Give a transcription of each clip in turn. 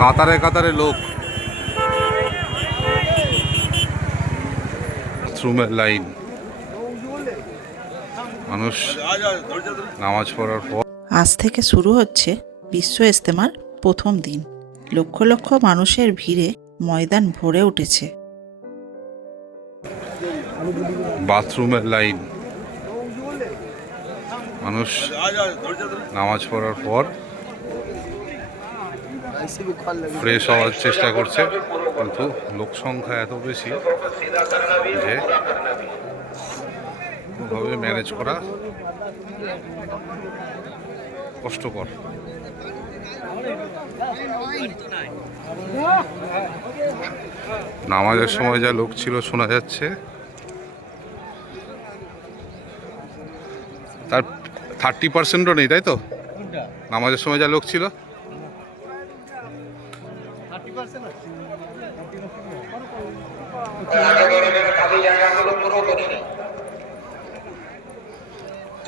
কাতারে কাতারে লোক, বাথরুমের লাইন, মানুষ নামাজ পড়ার পর। আজ থেকে শুরু হচ্ছে বিশ্ব ইজতেমার প্রথম দিন। লক্ষ লক্ষ মানুষের ভিড়ে ময়দান ভরে উঠেছে। বাথরুমের লাইন, মানুষ নামাজ পড়ার পর ফ্রেশ হওয়ার চেষ্টা করছে, কিন্তু লোক সংখ্যা এত বেশি যে কোনোভাবে ম্যানেজ করা কষ্টকর। নামাজের সময় যা লোক ছিল শোনা যাচ্ছে, তার 30%ও নেই, তাই তো? নামাজের সময় যা লোক ছিল,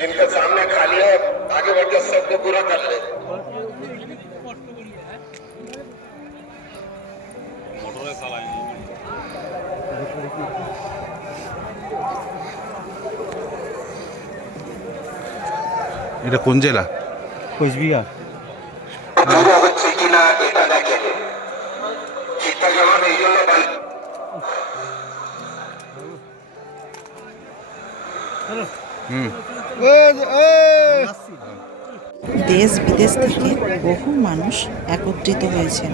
जिनके सामने खाली है आगे बढ़ के सबको पूरा कर ले। এটা কোন জেলা? কোচবিহার। হচ্ছে কিনা এটা দেখেন, ঠিকটা জবাব এই জন্য দেশ বিদেশ থেকে বহু মানুষ একত্রিত হয়েছেন।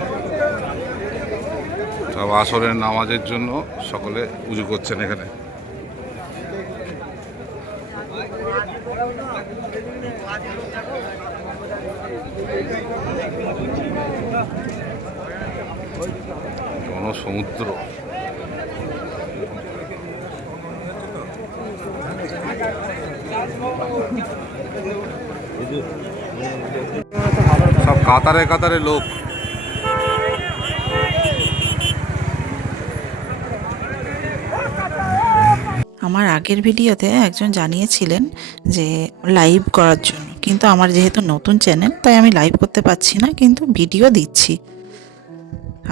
সব আসরের নামাজের জন্য সকলে উজু করছেন এখানে। জনসমুদ্র। সব কাতারে কাতারে লোক, আমার আগের ভিডিওতে একজন জানিয়েছিলেন যে লাইভ করার জন্য, কিন্তু আমার যেহেতু নতুন চ্যানেল তাই আমি লাইভ করতে পারছি না, কিন্তু ভিডিও দিচ্ছি।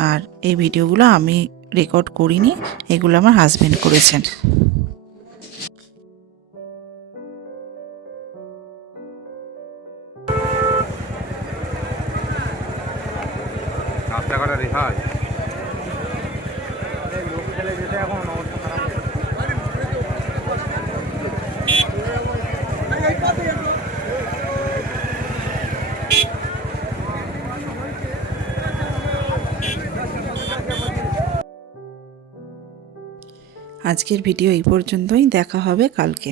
আর এই ভিডিওগুলো আমি রেকর্ড করিনি, এগুলো আমার হাজবেন্ড করেছেন। রাস্তাঘাটে রেহাই। আজকের ভিডিও এই পর্যন্তই, দেখা হবে কালকে।